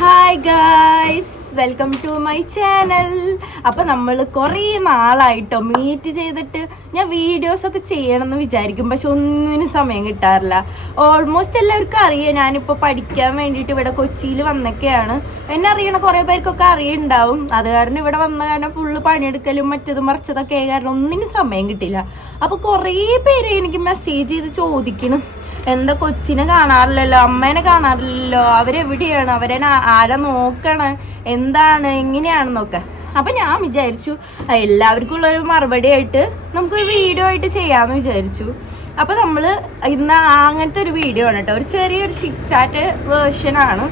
Hi guys, welcome to my channel. അപ്പോൾ നമ്മൾ കുറേ നാളായിട്ടോ മീറ്റ് ചെയ്തിട്ട് ഞാൻ വീഡിയോസൊക്കെ ചെയ്യണമെന്ന് വിചാരിക്കും, പക്ഷെ ഒന്നിനും സമയം കിട്ടാറില്ല. ഓൾമോസ്റ്റ് എല്ലാവർക്കും അറിയാം ഞാനിപ്പോൾ പഠിക്കാൻ വേണ്ടിയിട്ട് ഇവിടെ കൊച്ചിയിൽ വന്നൊക്കെയാണ്. എന്നെ അറിയണ കുറേ പേർക്കൊക്കെ അറിയുണ്ടാവും. അത് കാരണം ഇവിടെ വന്ന കാരണം ഫുള്ള് പണിയെടുക്കലും മറ്റതും മറിച്ചതൊക്കെ ആയ കാരണം ഒന്നിനും സമയം കിട്ടില്ല. അപ്പോൾ കുറേ പേര് എനിക്ക് മെസ്സേജ് ചെയ്ത് ചോദിക്കണം, എന്താ കൊച്ചിനെ കാണാറില്ലല്ലോ, അമ്മേനെ കാണാറില്ലല്ലോ, അവരെവിടെയാണ്, അവരെ ആരാ നോക്കണേ, എന്താണ് എങ്ങനെയാണെന്നൊക്കെ. അപ്പം ഞാൻ വിചാരിച്ചു എല്ലാവർക്കും ഉള്ളൊരു മറുപടി ആയിട്ട് നമുക്കൊരു വീഡിയോ ആയിട്ട് ചെയ്യാമെന്ന് വിചാരിച്ചു. അപ്പോൾ നമ്മൾ ഇന്ന് അങ്ങനത്തെ ഒരു വീഡിയോ ആണ് കേട്ടോ, ഒരു ചെറിയൊരു ചിറ്റ്ചാറ്റ് വേർഷനാണ്.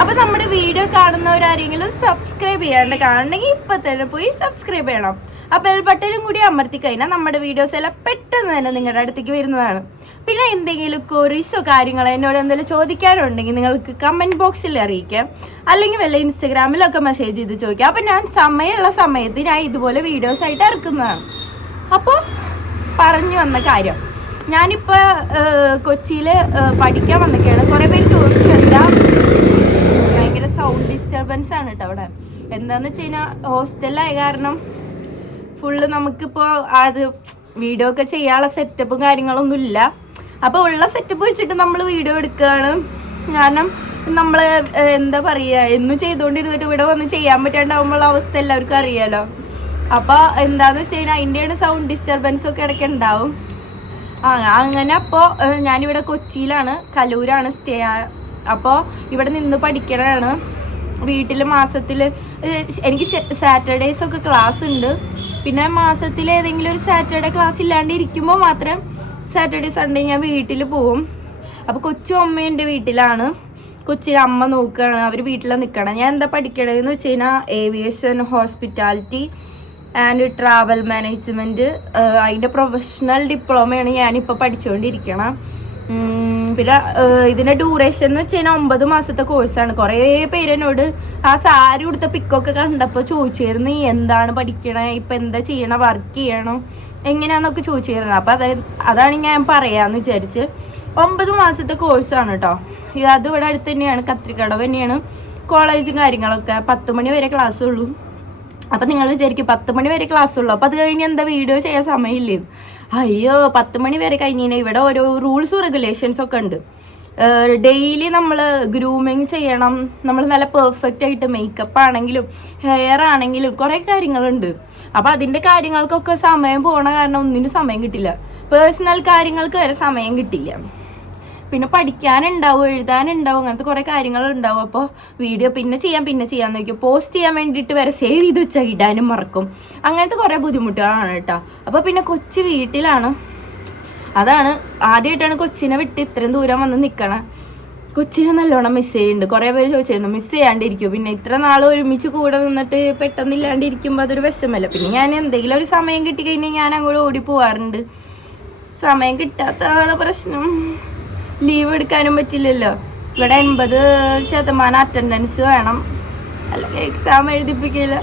അപ്പോൾ നമ്മുടെ വീഡിയോ കാണുന്നവരാരെങ്കിലും സബ്സ്ക്രൈബ് ചെയ്യാണ്ട് കാണണമെങ്കിൽ ഇപ്പം തന്നെ പോയി സബ്സ്ക്രൈബ് ചെയ്യണം. ആ ബെൽ ബട്ടനും കൂടി അമർത്തി കഴിഞ്ഞാൽ നമ്മുടെ വീഡിയോസ് എല്ലാം പെട്ടെന്ന് തന്നെ നിങ്ങളുടെ അടുത്തേക്ക് വരുന്നതാണ്. പിന്നെ എന്തെങ്കിലും ക്വറീസോ കാര്യങ്ങളോ എന്നോട് എന്തെങ്കിലും ചോദിക്കാനുണ്ടെങ്കിൽ നിങ്ങൾക്ക് കമൻറ്റ് ബോക്സിൽ അറിയിക്കാം, അല്ലെങ്കിൽ വല്ല ഇൻസ്റ്റഗ്രാമിലൊക്കെ മെസ്സേജ് ചെയ്ത് ചോദിക്കാം. അപ്പോൾ ഞാൻ സമയമുള്ള സമയത്ത് ഞാൻ ഇതുപോലെ വീഡിയോസായിട്ട് ഇറക്കുന്നതാണ്. അപ്പോൾ പറഞ്ഞു വന്ന കാര്യം, ഞാനിപ്പോൾ കൊച്ചിയിൽ പഠിക്കാൻ വന്നൊക്കെയാണ്. കുറേ പേര് ചോദിച്ചു എന്താ ഭയങ്കര സൗണ്ട് ഡിസ്റ്റർബൻസ് ആണ് കേട്ടോ അവിടെ. എന്താണെന്ന് വെച്ച് കഴിഞ്ഞാൽ ഹോസ്റ്റലിലായ കാരണം ഫുള്ള് നമുക്കിപ്പോൾ അത് വീഡിയോ ഒക്കെ ചെയ്യാനുള്ള സെറ്റപ്പും കാര്യങ്ങളൊന്നും ഇല്ല. അപ്പോൾ ഉള്ള സെറ്റപ്പ് വെച്ചിട്ട് നമ്മൾ വീഡിയോ എടുക്കുകയാണ്. കാരണം നമ്മൾ എന്താ പറയുക, എന്നും ചെയ്തുകൊണ്ടിരുന്നിട്ട് ഇവിടെ വന്ന് ചെയ്യാൻ പറ്റാണ്ടാവുമ്പോൾ അവസ്ഥ എല്ലാവർക്കും അറിയാമല്ലോ. അപ്പോൾ എന്താണെന്ന് വെച്ച് കഴിഞ്ഞാൽ അതിൻ്റെയാണ് സൗണ്ട് ഡിസ്റ്റർബൻസ് ഒക്കെ ഇടയ്ക്ക് ഉണ്ടാവും. അങ്ങനെ അപ്പോൾ ഞാനിവിടെ കൊച്ചിയിലാണ്, കലൂരാണ് സ്റ്റേ. അപ്പോൾ ഇവിടെ നിന്ന് പഠിക്കണതാണ്. വീട്ടിൽ മാസത്തിൽ എനിക്ക് സാറ്റർഡേയ്സൊക്കെ ക്ലാസ് ഉണ്ട്. പിന്നെ മാസത്തിൽ ഏതെങ്കിലും ഒരു സാറ്റർഡേ ക്ലാസ് ഇല്ലാണ്ട് ഇരിക്കുമ്പോൾ മാത്രം സാറ്റർഡേ സൺഡേ ഞാൻ വീട്ടിൽ പോവും. അപ്പോൾ കൊച്ചും അമ്മയും എൻ്റെ വീട്ടിലാണ്, കൊച്ചിനെ അമ്മ നോക്കുകയാണ്, അവർ വീട്ടിൽ നിൽക്കണം. ഞാൻ എന്താ പഠിക്കണതെന്ന് വെച്ച് കഴിഞ്ഞാൽ aviation, hospitality and travel management, അതിൻ്റെ പ്രൊഫഷണൽ ഡിപ്ലോമയാണ് ഞാനിപ്പോൾ പഠിച്ചുകൊണ്ടിരിക്കണം. പിന്നെ ഇതിൻ്റെ ഡ്യൂറേഷൻ എന്ന് വെച്ച് കഴിഞ്ഞാൽ 9 മാസത്തെ കോഴ്സാണ്. കുറേ പേരെന്നോട് ആ സാരി കൊടുത്ത പിക്കൊക്കെ കണ്ടപ്പോൾ ചോദിച്ചിരുന്നു എന്താണ് പഠിക്കണേ, ഇപ്പം എന്താ ചെയ്യണം, വർക്ക് ചെയ്യണം, എങ്ങനെയാണെന്നൊക്കെ ചോദിച്ചിരുന്നത്. അപ്പോൾ അതാണ് ഞാൻ പറയാമെന്ന് വിചാരിച്ച്. 9 മാസത്തെ കോഴ്സാണ് കേട്ടോ. അത് ഇവിടെ അടുത്ത് തന്നെയാണ്, കത്രിക്കടവ് തന്നെയാണ് കോളേജും കാര്യങ്ങളൊക്കെ. 10 മണി വരെ ക്ലാസ് ഉള്ളൂ. അപ്പം നിങ്ങൾ വിചാരിക്കും 10 മണി വരെ ക്ലാസ് ഉള്ളൂ, അപ്പോൾ അത് കഴിഞ്ഞ് എന്താ വീഡിയോ ചെയ്യാൻ സമയമില്ലേ? അയ്യോ, 10 മണി വരെ കഴിഞ്ഞാൽ ഇവിടെ ഓരോ റൂൾസും റെഗുലേഷൻസൊക്കെ ഉണ്ട്. ഡെയിലി നമ്മൾ ഗ്രൂമിങ് ചെയ്യണം, നമ്മൾ നല്ല പെർഫെക്റ്റ് ആയിട്ട് മേക്കപ്പ് ആണെങ്കിലും ഹെയർ ആണെങ്കിലും കുറേ കാര്യങ്ങളുണ്ട്. അപ്പോൾ അതിൻ്റെ കാര്യങ്ങൾക്കൊക്കെ സമയം പോകണ കാരണം ഒന്നിനും സമയം കിട്ടില്ല. പേഴ്സണൽ കാര്യങ്ങൾക്ക് വരെ സമയം കിട്ടില്ല. പിന്നെ പഠിക്കാനുണ്ടാവും, എഴുതാനുണ്ടാവും, അങ്ങനത്തെ കുറേ കാര്യങ്ങളുണ്ടാവും. അപ്പോൾ വീഡിയോ പിന്നെ ചെയ്യാമെന്ന് നോക്കിയോ, പോസ്റ്റ് ചെയ്യാൻ വേണ്ടിയിട്ട് വരെ സേവ് ചെയ്ത് വെച്ചാൽ ഇടാനും മറക്കും. അങ്ങനത്തെ കുറേ ബുദ്ധിമുട്ടുകളാണ് കേട്ടോ. അപ്പോൾ പിന്നെ കൊച്ചു വീട്ടിലാണ്. അതാണ് ആദ്യമായിട്ടാണ് കൊച്ചിനെ വിട്ട് ഇത്രയും ദൂരം വന്ന് നിൽക്കണം. കൊച്ചിനെ നല്ലോണം മിസ് ചെയ്യുന്നുണ്ട്. കുറേ പേര് ചോദിച്ചിരുന്നു മിസ് ചെയ്യാണ്ടിരിക്കും. പിന്നെ ഇത്ര നാൾ ഒരുമിച്ച് കൂടെ നിന്നിട്ട് പെട്ടെന്നില്ലാണ്ടിരിക്കുമ്പോൾ അതൊരു വിഷമല്ല. പിന്നെ ഞാൻ എന്തെങ്കിലും ഒരു സമയം കിട്ടിക്കഴിഞ്ഞാൽ ഞാൻ അങ്ങോട്ട് ഓടി പോകാറുണ്ട്. സമയം കിട്ടാത്തതാണ് പ്രശ്നം. ലീവ് എടുക്കാനും പറ്റില്ലല്ലോ. ഇവിടെ 80% അറ്റൻഡൻസ് വേണം, അല്ലെങ്കിൽ എക്സാം എഴുതിപ്പിക്കില്ല.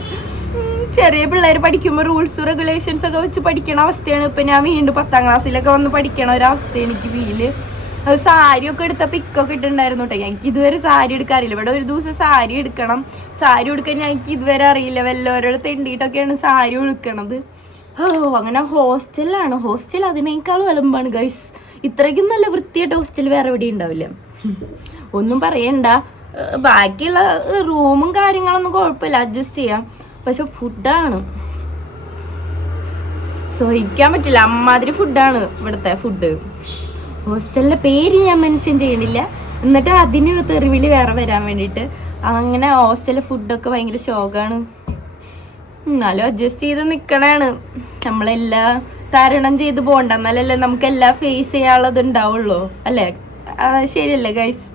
ചെറിയ പിള്ളേർ പഠിക്കുമ്പോൾ റൂൾസ് റെഗുലേഷൻസ് ഒക്കെ വെച്ച് പഠിക്കണ അവസ്ഥയാണ്. ഇപ്പം ഞാൻ വീണ്ടും 10ാം ക്ലാസ്സിലൊക്കെ വന്ന് പഠിക്കണ ഒരവസ്ഥ എനിക്ക് ഫീല്. അത് സാരിയൊക്കെ എടുത്ത പിക്കൊക്കെ ഇട്ടുണ്ടായിരുന്നു കേട്ടോ. എനിക്ക് ഇതുവരെ സാരി എടുക്കാറില്ല. ഇവിടെ ഒരു ദിവസം സാരി എടുക്കണം. സാരി എടുക്കാൻ എനിക്ക് ഇതുവരെ അറിയില്ല. വല്ലവരോട് തെണ്ടിയിട്ടൊക്കെയാണ് സാരി ഉടുക്കണത്. അങ്ങനെ ഹോസ്റ്റലിലാണ്. ഹോസ്റ്റൽ അതിനേക്കാളും വിളമ്പാണ് ഗൈസ്. ഇത്രയ്ക്കും നല്ല വൃത്തിയായിട്ട് ഹോസ്റ്റൽ വേറെ എവിടെ ഉണ്ടാവില്ല. ഒന്നും പറയണ്ട, ബാക്കിയുള്ള റൂമും കാര്യങ്ങളൊന്നും കുഴപ്പമില്ല, അഡ്ജസ്റ്റ് ചെയ്യാം. പക്ഷെ ഫുഡാണ് സഹിക്കാൻ പറ്റില്ല. അമ്മാതിരി ഫുഡാണ് ഇവിടുത്തെ ഫുഡ്. ഹോസ്റ്റലിൻ്റെ പേര് ഞാൻ മെൻഷൻ ചെയ്യണില്ല, എന്നിട്ട് അതിന് തെറിവിൽ വേറെ വരാൻ വേണ്ടിയിട്ട്. അങ്ങനെ ഹോസ്റ്റലിലെ ഫുഡൊക്കെ ഭയങ്കര ശോകമാണ്. എന്നാലും അഡ്ജസ്റ്റ് ചെയ്ത് നിൽക്കണതാണ്. നമ്മളെല്ലാം തരണം ചെയ്ത് പോകണ്ട, എന്നാലല്ലേ നമുക്കെല്ലാം ഫേസ് ചെയ്യാനുള്ളത് ഉണ്ടാവുള്ളൂ, അല്ലേ? ശരിയല്ലേ ഗൈസ്?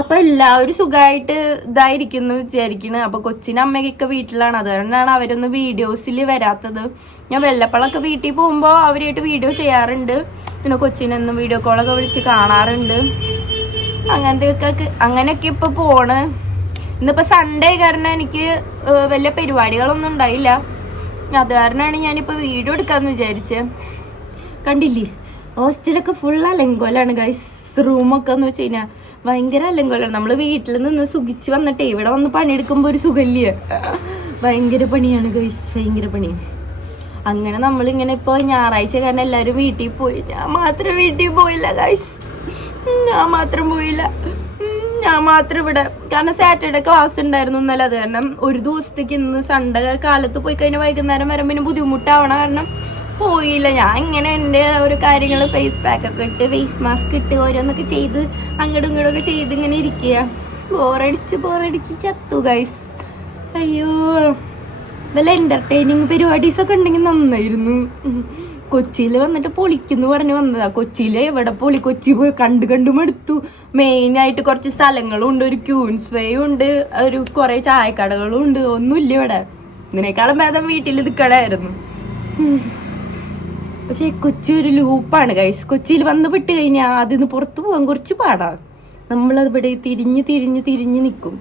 അപ്പോൾ എല്ലാവരും സുഖമായിട്ട് ഇതായിരിക്കുന്നു വിചാരിക്കുന്നു. അപ്പോൾ കൊച്ചിൻ്റെ അമ്മയൊക്കെ വീട്ടിലാണ്, അതുകൊണ്ടാണ് അവരൊന്നും വീഡിയോസിൽ വരാത്തത്. ഞാൻ വെള്ളപ്പളൊക്കെ വീട്ടിൽ പോകുമ്പോൾ അവരായിട്ട് വീഡിയോ ചെയ്യാറുണ്ട്. പിന്നെ കൊച്ചിനൊന്നും വീഡിയോ കോളൊക്കെ വിളിച്ച് കാണാറുണ്ട്. അങ്ങനെയൊക്കെ ഇപ്പോൾ പോണ്. ഇന്നിപ്പോൾ സൺഡേ കാരണം എനിക്ക് വലിയ പരിപാടികളൊന്നും ഉണ്ടായില്ല. അത് കാരണമാണ് ഞാനിപ്പോൾ വീഡിയോ എടുക്കാമെന്ന് വിചാരിച്ചത്. കണ്ടില്ലേ, ഹോസ്റ്റലൊക്കെ ഫുൾ അലങ്കോലാണ് ഗൈസ്. റൂമൊക്കെ എന്ന് വെച്ച് കഴിഞ്ഞാൽ ഭയങ്കര അലങ്കോലാണ്. നമ്മൾ വീട്ടിൽ നിന്ന് സുഖിച്ച് വന്നിട്ടേ ഇവിടെ വന്ന് പണിയെടുക്കുമ്പോൾ ഒരു സുഖമില്ല. ഭയങ്കര പണിയാണ് ഗൈസ്, ഭയങ്കര പണിയാണ്. അങ്ങനെ നമ്മളിങ്ങനെ ഇപ്പോൾ ഞായറാഴ്ച കാരണം എല്ലാവരും വീട്ടിൽ പോയി. ഞാൻ മാത്രം വീട്ടിൽ പോയില്ല ഗൈസ്, ഞാൻ മാത്രം പോയില്ല. ഞാൻ മാത്രം ഇവിടെ, കാരണം സാറ്റർഡേ ക്ലാസ് ഉണ്ടായിരുന്നു ഇന്നലെ. അത് കാരണം ഒരു ദിവസത്തേക്ക് ഇന്ന് സൺഡേ കാലത്ത് പോയി കഴിഞ്ഞാൽ വൈകുന്നേരം വരുമ്പോൾ ബുദ്ധിമുട്ടാവണം കാരണം പോയില്ല. ഞാൻ ഇങ്ങനെ എൻ്റെ ഒരു കാര്യങ്ങൾ ഫേസ് പാക്കൊക്കെ ഇട്ട് ഫേസ് മാസ്ക് ഇട്ട് ഓരോന്നൊക്കെ ചെയ്ത് അങ്ങോട്ടും ഇങ്ങോട്ടൊക്കെ ചെയ്ത് ഇങ്ങനെ ഇരിക്കുക. ബോറടിച്ച് ചത്തു ഗൈസ്. അയ്യോ, വല്ല എൻ്റർടൈനിങ് പരിപാടീസൊക്കെ ഉണ്ടെങ്കിൽ നന്നായിരുന്നു. കൊച്ചിയിൽ വന്നിട്ട് പൊളിക്കുന്നു പറഞ്ഞ് വന്നതാ. കൊച്ചിയിൽ എവിടെ പൊളി, കൊച്ചി പോയി കണ്ടു മടുത്തു. മെയിനായിട്ട് കുറച്ച് സ്ഥലങ്ങളും ഉണ്ട്, ഒരു ക്യൂൻസ് വേ ഉണ്ട്, ഒരു കുറേ ചായക്കടകളും ഉണ്ട്. ഒന്നുമില്ല ഇവിടെ. ഇതിനേക്കാളും ഭേദം വീട്ടിൽ നിൽക്കണമായിരുന്നു. പക്ഷേ കൊച്ചി ഒരു ലൂപ്പാണ് ഗൈസ്. കൊച്ചിയിൽ വന്ന് പെട്ട് കഴിഞ്ഞാൽ അതിന്ന് പുറത്ത് പോകാൻ കുറച്ച് പാടാണ്. നമ്മളതിവിടെ തിരിഞ്ഞ് നിൽക്കും.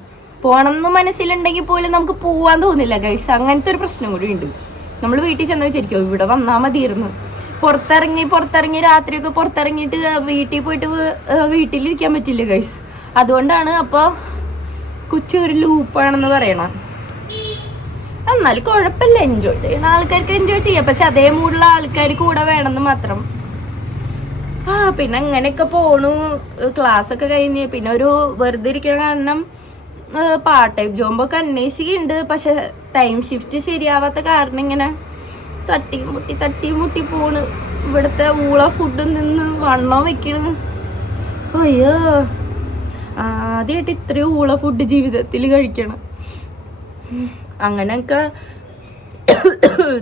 പോകണമെന്ന് മനസ്സിലുണ്ടെങ്കിൽ പോലും നമുക്ക് പോകാൻ തോന്നില്ല ഗൈസ്. അങ്ങനത്തെ ഒരു പ്രശ്നം കൂടി ഉണ്ട്. നമ്മൾ വീട്ടിൽ ചെന്ന് വെച്ചിരിക്കും ഇവിടെ വന്നാൽ മതിയായിരുന്നു. പുറത്തിറങ്ങി രാത്രിയൊക്കെ പുറത്തിറങ്ങിയിട്ട് വീട്ടിൽ പോയിട്ട് വീട്ടിലിരിക്കാൻ പറ്റില്ല ഗൈസ്. അതുകൊണ്ടാണ് അപ്പോൾ കൊച്ചി ഒരു ലൂപ്പാണെന്ന് പറയണം. എന്നാലും കുഴപ്പമില്ല, എൻജോയ് ചെയ്യണ ആൾക്കാർക്ക് എൻജോയ് ചെയ്യാം. പക്ഷെ അതേ മൂടുള്ള ആൾക്കാർ കൂടെ വേണമെന്ന് മാത്രം. പിന്നെ അങ്ങനെയൊക്കെ പോണു. ക്ലാസ്സൊക്കെ കഴിഞ്ഞ് പിന്നെ ഒരു വെറുതെ ഇരിക്കണ കാരണം പാർട്ട് ടൈം ജോബൊക്കെ അന്വേഷിക്കുന്നുണ്ട്. പക്ഷെ ടൈം ഷിഫ്റ്റ് ശരിയാവാത്ത കാരണം ഇങ്ങനെ തട്ടിയും മുട്ടി പോണ്. ഇവിടുത്തെ ഊള ഫുഡ് നിന്ന് വണ്ണം വെക്കണ്. അയ്യോ, ആദ്യമായിട്ട് ഇത്രയും ഊള ഫുഡ് ജീവിതത്തിൽ കഴിക്കണം. അങ്ങനെയൊക്കെ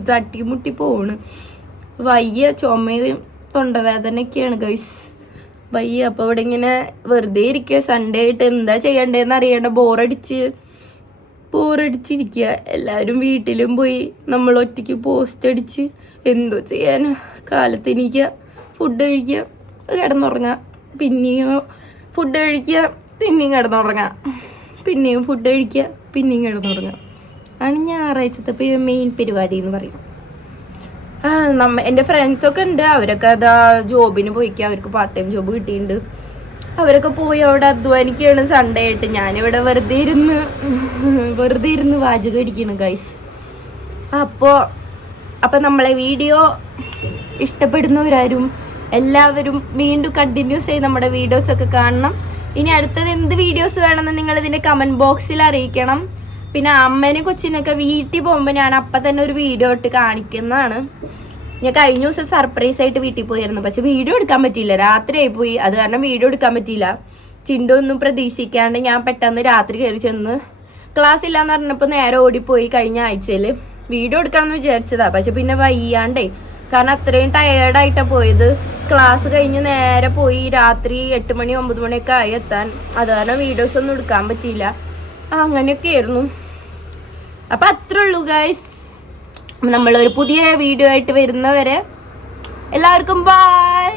തട്ടിമുട്ടി പോണ്. വയ്യ, ചുമയും തൊണ്ടവേദനയൊക്കെയാണ് ഗൈസ്, വയ്യ. അപ്പോൾ ഇവിടെ ഇങ്ങനെ വെറുതെ ഇരിക്കുക. സൺഡേ ആയിട്ട് എന്താ ചെയ്യണ്ടേന്ന് അറിയണ്ട. ബോറടിച്ചിരിക്കുക. എല്ലാവരും വീട്ടിലും പോയി, നമ്മൾ ഒറ്റയ്ക്ക് പോസ്റ്റ് അടിച്ച് എന്തോ ചെയ്യാൻ. കാലത്ത് എണീക്കുക, ഫുഡ് കഴിക്കുക, കിടന്നുറങ്ങുക, പിന്നെയും ഫുഡ് കഴിക്കുക, പിന്നെയും കിടന്നുറങ്ങുക, പിന്നെയും ഫുഡ് കഴിക്കുക, പിന്നെയും കിടന്നുറങ്ങുക. ആണ് ഞായറാഴ്ചത്തെ മെയിൻ പരിപാടി എന്ന് പറയും. എൻ്റെ ഫ്രണ്ട്സൊക്കെ ഉണ്ട്, അവരൊക്കെ അതാ ജോബിന് പോയിക്കുക. അവർക്ക് പാർട്ട് ടൈം ജോബ് കിട്ടിയിട്ടുണ്ട്. അവരൊക്കെ പോയി അവിടെ അധ്വാനിക്കുകയാണ് സൺഡേ ആയിട്ട്. ഞാനിവിടെ വെറുതെ ഇരുന്ന് വാചകം അടിക്കണം ഗൈസ്. അപ്പോൾ നമ്മളെ വീഡിയോ ഇഷ്ടപ്പെടുന്നവരാരും എല്ലാവരും വീണ്ടും കണ്ടിന്യൂസ് ചെയ്ത് നമ്മുടെ വീഡിയോസൊക്കെ കാണണം. ഇനി അടുത്തത് എന്ത് വീഡിയോസ് വേണമെന്ന് നിങ്ങളിതിൻ്റെ കമൻറ്റ് ബോക്സിൽ അറിയിക്കണം. പിന്നെ അമ്മേനെ കൊച്ചിനൊക്കെ വീട്ടിൽ പോകുമ്പോൾ ഞാൻ അപ്പം തന്നെ ഒരു വീഡിയോ ഇട്ട് കാണിക്കുന്നതാണ്. ഞാൻ കഴിഞ്ഞ ദിവസം സർപ്രൈസ് ആയിട്ട് വീട്ടിൽ പോയിരുന്നു. പക്ഷെ വീഡിയോ എടുക്കാൻ പറ്റിയില്ല, രാത്രിയായി പോയി. അത് കാരണം വീഡിയോ എടുക്കാൻ പറ്റിയില്ല. ചിണ്ടൊന്നും പ്രതീക്ഷിക്കാണ്ട് ഞാൻ പെട്ടെന്ന് രാത്രി കയറി ചെന്ന് ക്ലാസ് ഇല്ലാന്ന് പറഞ്ഞപ്പോൾ നേരെ ഓടിപ്പോയി. കഴിഞ്ഞ ആഴ്ചയിൽ വീഡിയോ എടുക്കാമെന്ന് വിചാരിച്ചതാണ്. പക്ഷെ പിന്നെ വയ്യാണ്ടേ, കാരണം അത്രയും ടയേർഡായിട്ടാണ് പോയത്. ക്ലാസ് കഴിഞ്ഞ് നേരെ പോയി രാത്രി 8 മണി 9 മണിയൊക്കെ ആയി എത്താൻ. അത് കാരണം വീഡിയോസ് ഒന്നും എടുക്കാൻ പറ്റിയില്ല. അങ്ങനെയൊക്കെ ആയിരുന്നു. അപ്പം അത്രേ ഉള്ളൂ ഗൈസ്. നമ്മളൊരു പുതിയ വീഡിയോ ആയിട്ട് വരുന്നവരെ എല്ലാവർക്കും ബൈ.